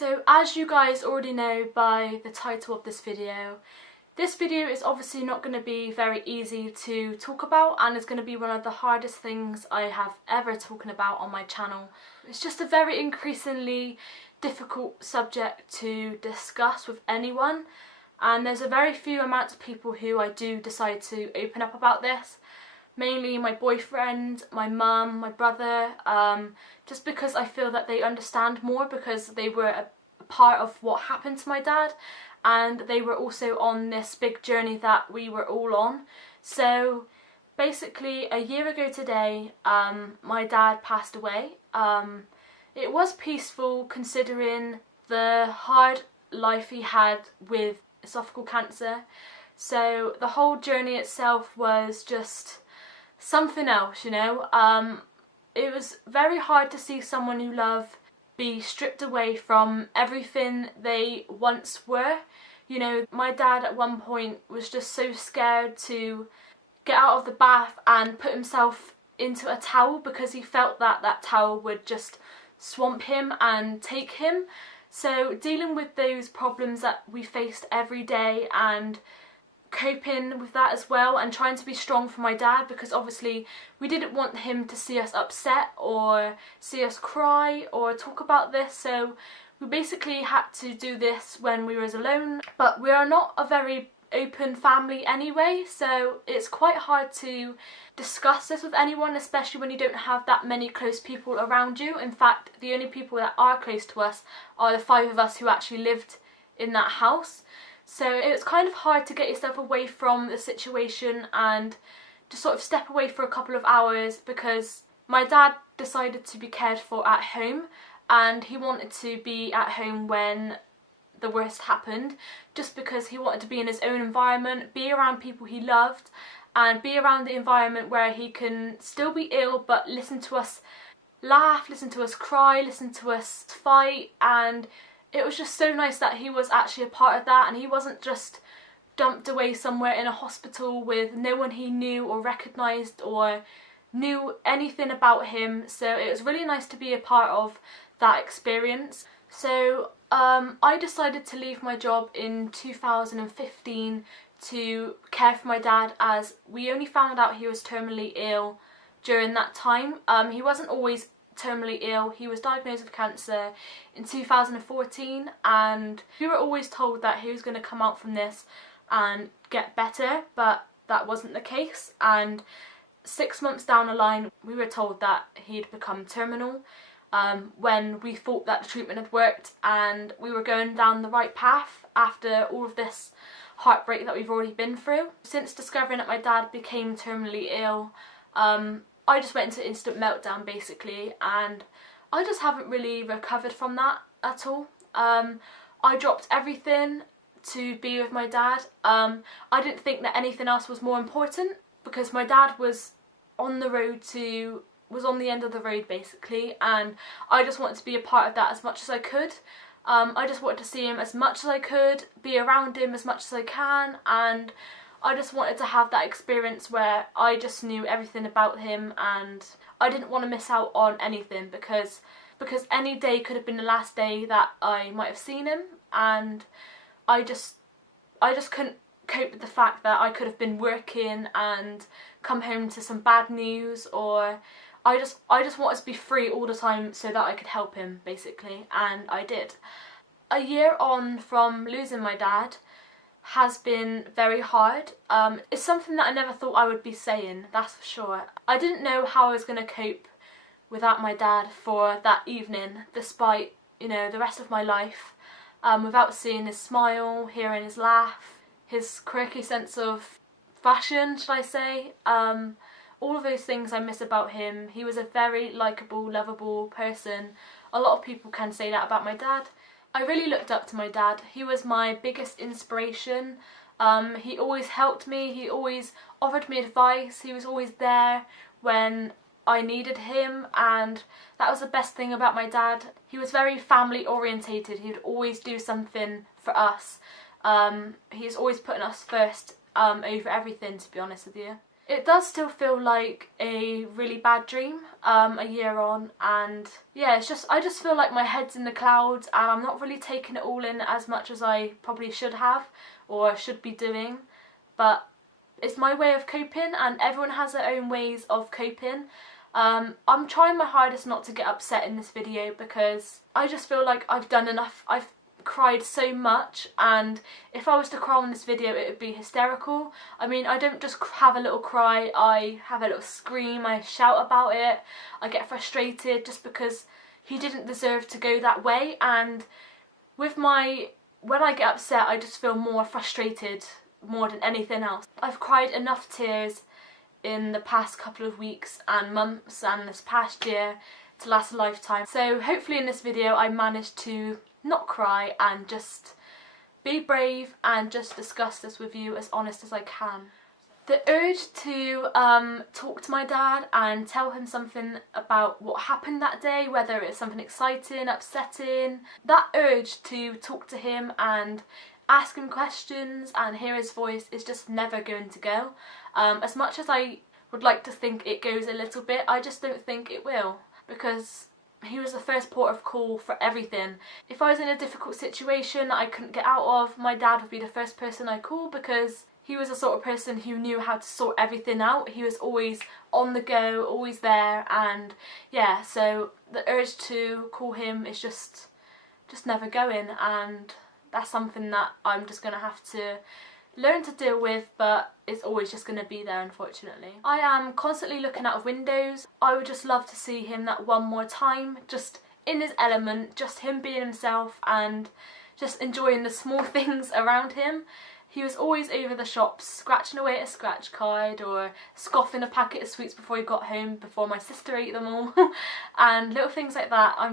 So as you guys already know by the title of this video is obviously not going to be very easy to talk about, and it's going to be one of the hardest things I have ever talked about on my channel. It's just a very increasingly difficult subject to discuss with anyone, and there's a very few amounts of people who I do decide to open up about this. Mainly my boyfriend, my mum, my brother, just because I feel that they understand more because they were a part of what happened to my dad, and they were also on this big journey that we were all on. So basically a year ago today, my dad passed away. It was peaceful considering the hard life he had with esophageal cancer. So the whole journey itself was just something else, you know. It was very hard to see someone you love be stripped away from everything they once were. You know, my dad at one point was just so scared to get out of the bath and put himself into a towel because he felt that that towel would just swamp him and take him. So dealing with those problems that we faced every day and coping with that as well, and trying to be strong for my dad, because obviously we didn't want him to see us upset or see us cry or talk about this, so we basically had to do this when we were alone. But we are not a very open family anyway, so it's quite hard to discuss this with anyone, especially when you don't have that many close people around you. In fact, the only people that are close to us are the 5 of us who actually lived in that house. So it's kind of hard to get yourself away from the situation and just sort of step away for a couple of hours, because my dad decided to be cared for at home, and he wanted to be at home when the worst happened, just because he wanted to be in his own environment, be around people he loved, and be around the environment where he can still be ill but listen to us laugh, listen to us cry, listen to us fight. And it was just so nice that he was actually a part of that, and he wasn't just dumped away somewhere in a hospital with no one he knew or recognised or knew anything about him. So it was really nice to be a part of that experience. So I decided to leave my job in 2015 to care for my dad, as we only found out he was terminally ill during that time. He wasn't always terminally ill. He was diagnosed with cancer in 2014, and we were always told that he was going to come out from this and get better, but that wasn't the case. And 6 months down the line we were told that he'd become terminal, when we thought that the treatment had worked and we were going down the right path after all of this heartbreak that we've already been through. Since discovering that my dad became terminally ill, I just went into instant meltdown basically, and I just haven't really recovered from that at all. I dropped everything to be with my dad. I didn't think that anything else was more important, because my dad was on the end of the road basically, and I just wanted to be a part of that as much as I could. I just wanted to see him as much as I could, be around him as much as I can, and I just wanted to have that experience where I just knew everything about him, and I didn't want to miss out on anything, because any day could have been the last day that I might have seen him, and I just couldn't cope with the fact that I could have been working and come home to some bad news, or I just wanted to be free all the time so that I could help him basically, and I did. A year on from losing my dad has been very hard. It's something that I never thought I would be saying, that's for sure. I didn't know how I was going to cope without my dad for that evening, despite, you know, the rest of my life, without seeing his smile, hearing his laugh, his quirky sense of fashion, should I say. All of those things I miss about him. He was a very likeable, lovable person. A lot of people can say that about my dad. I really looked up to my dad. He was my biggest inspiration. He always helped me, he always offered me advice, he was always there when I needed him, and that was the best thing about my dad. He was very family orientated. He would always do something for us. He's always putting us first over everything, to be honest with you. it does still feel like a really bad dream a year on, and yeah, I just feel like my head's in the clouds and I'm not really taking it all in as much as I probably should have or should be doing, but it's my way of coping and everyone has their own ways of coping. I'm trying my hardest not to get upset in this video because I just feel like I've done enough. I've cried so much, and if I was to cry on this video it would be hysterical. I mean, I don't just have a little cry, I have a little scream, I shout about it, I get frustrated just because he didn't deserve to go that way. And when I get upset I just feel more frustrated more than anything else. I've cried enough tears in the past couple of weeks and months and this past year to last a lifetime. So hopefully in this video I managed to not cry and just be brave and just discuss this with you as honest as I can. The urge to talk to my dad and tell him something about what happened that day, whether it's something exciting, upsetting, that urge to talk to him and ask him questions and hear his voice is just never going to go. As much as I would like to think it goes a little bit, I just don't think it will, because he was the first port of call for everything. If I was in a difficult situation that I couldn't get out of, my dad would be the first person I call, because he was the sort of person who knew how to sort everything out. He was always on the go, always there, and yeah, so the urge to call him is just never going, and that's something that I'm just going to have to learn to deal with, but it's always just going to be there, unfortunately. I am constantly looking out of windows. I would just love to see him that one more time, just in his element, just him being himself and just enjoying the small things around him. He was always over the shops, scratching away at a scratch card or scoffing a packet of sweets before he got home, before my sister ate them all. And little things like that I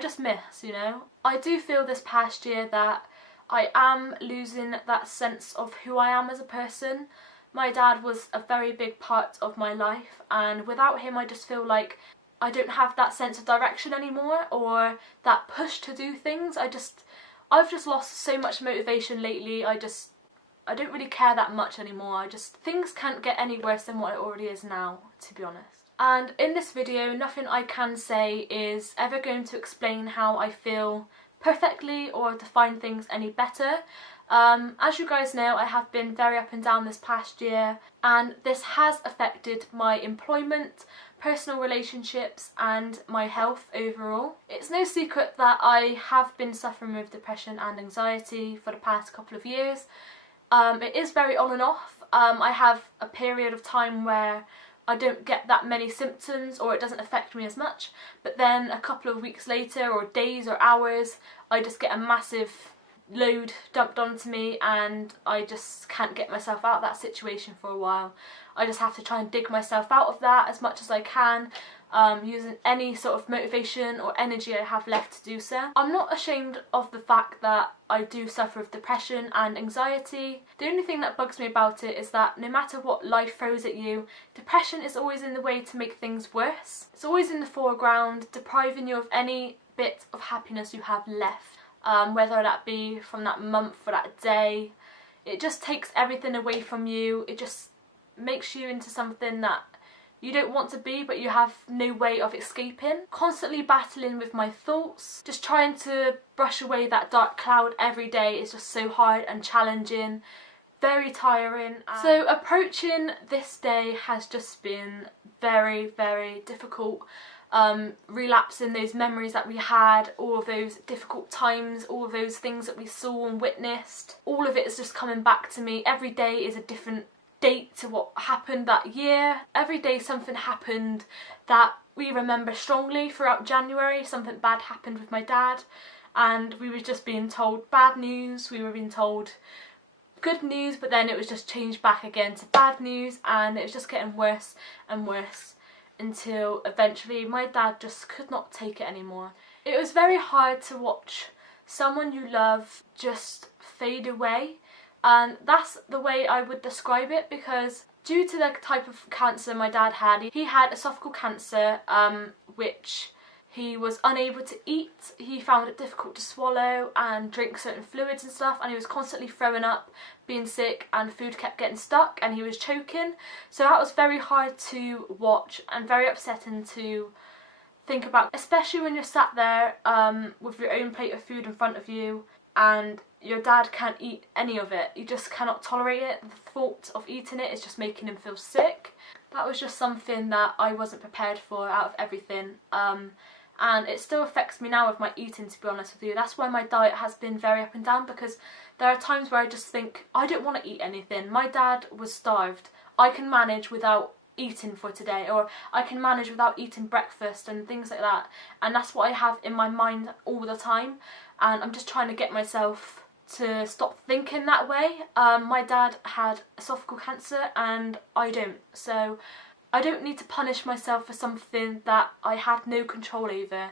just miss, you know. I do feel this past year that I am losing that sense of who I am as a person. My dad was a very big part of my life, and without him I just feel like I don't have that sense of direction anymore, or that push to do things. I've just lost so much motivation lately. I don't really care that much anymore. Things can't get any worse than what it already is now, to be honest. And in this video, nothing I can say is ever going to explain how I feel perfectly or define things any better. As you guys know, I have been very up and down this past year, and this has affected my employment, personal relationships and my health overall. It's no secret that I have been suffering with depression and anxiety for the past couple of years. It is very on and off. I have a period of time where I don't get that many symptoms or it doesn't affect me as much, but then a couple of weeks later or days or hours I just get a massive load dumped onto me and I just can't get myself out of that situation for a while. I just have to try and dig myself out of that as much as I can, using any sort of motivation or energy I have left to do so. I'm not ashamed of the fact that I do suffer with depression and anxiety. The only thing that bugs me about it is that no matter what life throws at you, depression is always in the way to make things worse. It's always in the foreground, depriving you of any bit of happiness you have left, whether that be from that month or that day. It just takes everything away from you. It just makes you into something that you don't want to be, but you have no way of escaping. Constantly battling with my thoughts, just trying to brush away that dark cloud every day is just so hard and challenging, very tiring. So approaching this day has just been very, very difficult. Relapsing those memories that we had, all of those difficult times, all of those things that we saw and witnessed, all of it is just coming back to me. Every day is a different date to what happened that year. Every day something happened that we remember strongly throughout January. Something bad happened with my dad and we were just being told bad news, we were being told good news, but then it was just changed back again to bad news, and it was just getting worse and worse until eventually my dad just could not take it anymore. It was very hard to watch someone you love just fade away. And that's the way I would describe it, because due to the type of cancer my dad had, he had esophageal cancer, which he was unable to eat, he found it difficult to swallow and drink certain fluids and stuff, and he was constantly throwing up, being sick, and food kept getting stuck and he was choking. So that was very hard to watch and very upsetting to think about, especially when you're sat there with your own plate of food in front of you and your dad can't eat any of it. He just cannot tolerate it. The thought of eating it is just making him feel sick. That was just something that I wasn't prepared for out of everything. And it still affects me now with my eating, to be honest with you. That's why my diet has been very up and down, because there are times where I just think, I don't want to eat anything. My dad was starved. I can manage without eating for today, or I can manage without eating breakfast and things like that. And that's what I have in my mind all the time. And I'm just trying to get myself to stop thinking that way. My dad had esophageal cancer and I don't. So I don't need to punish myself for something that I had no control over.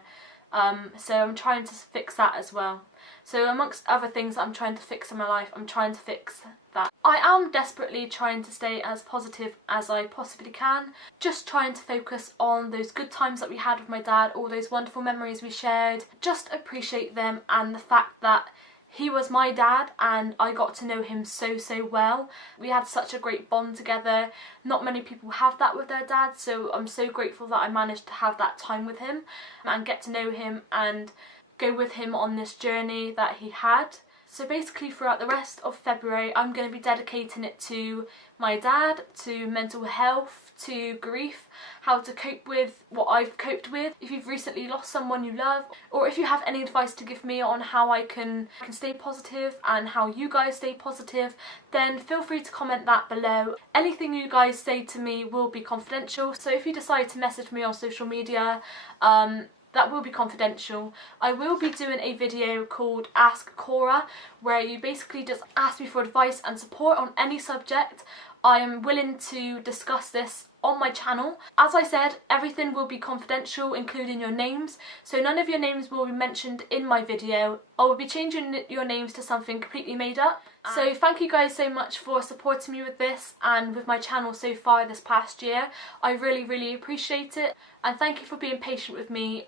So I'm trying to fix that as well. So amongst other things that I'm trying to fix in my life, I'm trying to fix that. I am desperately trying to stay as positive as I possibly can. Just trying to focus on those good times that we had with my dad, all those wonderful memories we shared. Just appreciate them and the fact that he was my dad and I got to know him so well. We had such a great bond together. Not many people have that with their dad, so I'm so grateful that I managed to have that time with him and get to know him and go with him on this journey that he had. So basically throughout the rest of February I'm going to be dedicating it to my dad, to mental health, to grief, how to cope with what I've coped with. If you've recently lost someone you love, or if you have any advice to give me on how I can stay positive and how you guys stay positive, then feel free to comment that below. Anything you guys say to me will be confidential, so if you decide to message me on social media, that will be confidential. I will be doing a video called Ask Kora, where you basically just ask me for advice and support on any subject. I am willing to discuss this on my channel. As I said, everything will be confidential, including your names, so none of your names will be mentioned in my video. I will be changing your names to something completely made up. So thank you guys so much for supporting me with this and with my channel so far this past year. I really appreciate it, and thank you for being patient with me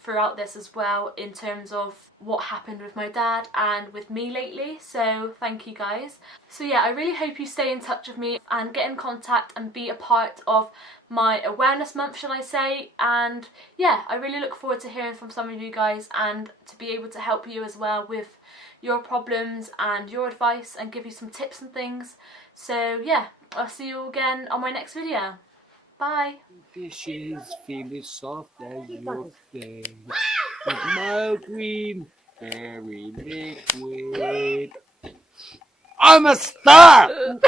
throughout this as well, in terms of what happened with my dad and with me lately. So thank you guys. So yeah, I really hope you stay in touch with me and get in contact and be a part of my awareness month, shall I say. And yeah, I really look forward to hearing from some of you guys and to be able to help you as well with your problems and your advice and give you some tips and things. So yeah, I'll see you again on my next video. Bye. Fishes feel as soft as your face, with mild green, very liquid. I'm a star!